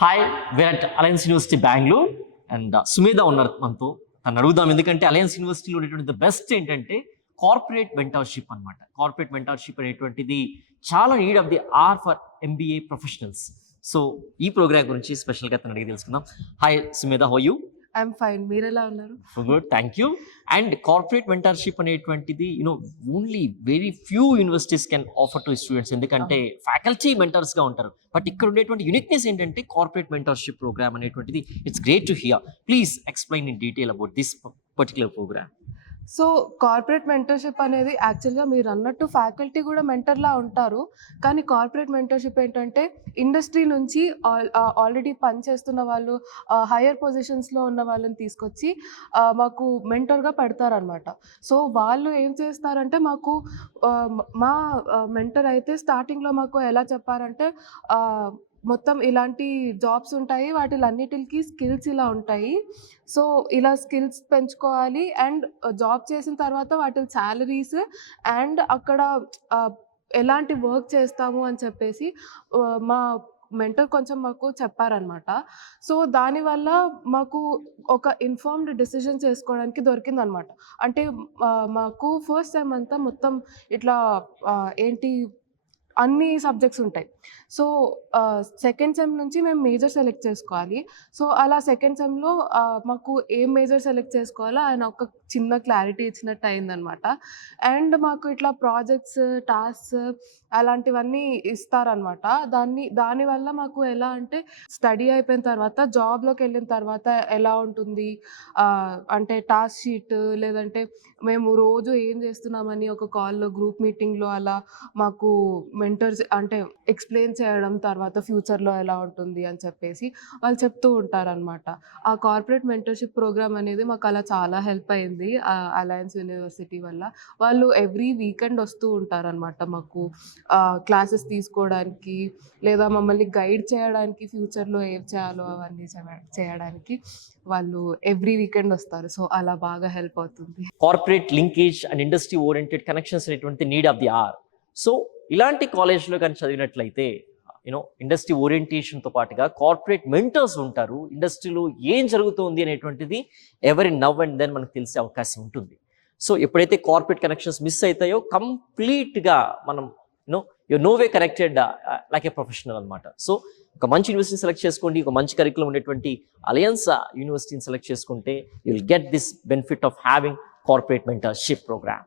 Hi, we're at Alliance University Bengaluru and Sumedha ఉన్నారు మనతో. తను అడుగుదాం, ఎందుకంటే అలయన్స్ యూనివర్సిటీలో ఉండేటువంటి బెస్ట్ ఏంటంటే కార్పొరేట్ మెంటర్షిప్ అనమాట. కార్పొరేట్ మెంటర్షిప్ అనేటువంటిది చాలా need of the hour for MBA professionals. So ఈ ప్రోగ్రామ్ గురించి స్పెషల్గా తను అడిగి తెలుసుకుందాం. Hi Sumedha, how you? I'm fine, మీరు ఎలా ఉన్నారు? Good, thank you. And corporate mentorship అనేటువంటిది only very few universities can offer to students, ఎందుకంటే ఫ్యాకల్టీ మెంటర్స్గా ఉంటారు. బట్ ఇక్కడ ఉండేటువంటి యూనిక్నెస్ ఏంటంటే కార్పొరేట్ మెంటర్షిప్ ప్రోగ్రామ్ అనేటువంటిది it's great to hear. Please explain in detail about this particular program. So corporate mentorship అనేది యాక్చువల్గా మీరు అన్నట్టు ఫ్యాకల్టీ కూడా మెంటర్లా ఉంటారు, కానీ కార్పొరేట్ మెంటర్షిప్ ఏంటంటే ఇండస్ట్రీ నుంచి ఆల్రెడీ పనిచేస్తున్న వాళ్ళు, హయ్యర్ పొజిషన్స్లో ఉన్న వాళ్ళని తీసుకొచ్చి మాకు మెంటర్గా పెడతారనమాట. సో వాళ్ళు ఏం చేస్తారంటే మాకు మా మెంటర్ అయితే స్టార్టింగ్లో మాకు ఎలా చెప్పారంటే మొత్తం ఇలాంటి జాబ్స్ ఉంటాయి, వాటిలన్నిటికి స్కిల్స్ ఇలా ఉంటాయి. సో ఇలా స్కిల్స్ పెంచుకోవాలి అండ్ జాబ్ చేసిన తర్వాత వాటి శాలరీస్ అండ్ అక్కడ ఎలాంటి వర్క్ చేస్తాము అని చెప్పేసి మా మెంటర్ కొంచెం మాకు చెప్పారనమాట. సో దానివల్ల మాకు ఒక ఇన్ఫార్మ్డ్ డెసిషన్ చేసుకోవడానికి దొరికిందనమాట. అంటే మాకు ఫస్ట్ టైం అంతా మొత్తం ఇట్లా ఏంటి అన్ని సబ్జెక్ట్స్ ఉంటాయి. సో సెకండ్ సెమ్ నుంచి మేము మేజర్ సెలెక్ట్ చేసుకోవాలి. సో అలా సెకండ్ సెమ్లో మాకు ఏం మేజర్ సెలెక్ట్ చేసుకోవాలో ఆయన ఒక చిన్న క్లారిటీ ఇచ్చినట్టు అయిందనమాట. అండ్ మాకు ఇట్లా ప్రాజెక్ట్స్, టాస్క్స్ అలాంటివన్నీ ఇస్తారనమాట. దానివల్ల మాకు ఎలా అంటే స్టడీ అయిపోయిన తర్వాత జాబ్లోకి వెళ్ళిన తర్వాత ఎలా ఉంటుంది అంటే టాస్క్ షీట్, లేదంటే మేము రోజు ఏం చేస్తున్నామని ఒక కాల్లో, గ్రూప్ మీటింగ్లో అలా మాకు మెంటర్స్ అంటే ఎక్స్ప్లెయిన్ చేయడం, తర్వాత ఫ్యూచర్లో ఎలా ఉంటుంది అని చెప్పేసి వాళ్ళు చెప్తూ ఉంటారనమాట. ఆ కార్పొరేట్ మెంటర్షిప్ ప్రోగ్రామ్ అనేది మాకు అలా చాలా హెల్ప్ అయింది అలయన్స్ యూనివర్సిటీ వల్ల. వాళ్ళు ఎవ్రీ వీకెండ్ వస్తూ ఉంటారనమాట మాకు క్లాసెస్ తీసుకోవడానికి, లేదా మమ్మల్ని గైడ్ చేయడానికి, ఫ్యూచర్లో ఏం చేయాలో అవన్నీ చేయడానికి వాళ్ళు ఎవ్రీ వీకెండ్ వస్తారు. సో అలా బాగా హెల్ప్ అవుతుంది. Corporate linkage and industry oriented connections అనేటువంటి need of the hour. So ఇలాంటి కాలేజ్లో కానీ చదివినట్లయితే ఇండస్ట్రీ ఓరియంటేషన్తో పాటుగా కార్పొరేట్ మెంటర్స్ ఉంటారు. ఇండస్ట్రీలో ఏం జరుగుతుంది అనేటువంటిది ఎవరి నవ్ అండ్ దెన్ మనకు తెలిసే అవకాశం ఉంటుంది. సో ఎప్పుడైతే కార్పొరేట్ కనెక్షన్స్ మిస్ అవుతాయో కంప్లీట్గా మనం no way connected like a professional అనమాట. సో ఒక మంచి యూనివర్సిటీని సెలెక్ట్ చేసుకోండి, ఒక మంచి కరికులం ఉండేటువంటి అలయన్స్ యూనివర్సిటీని సెలెక్ట్ చేసుకుంటే you will get this benefit of having corporate mentorship programme.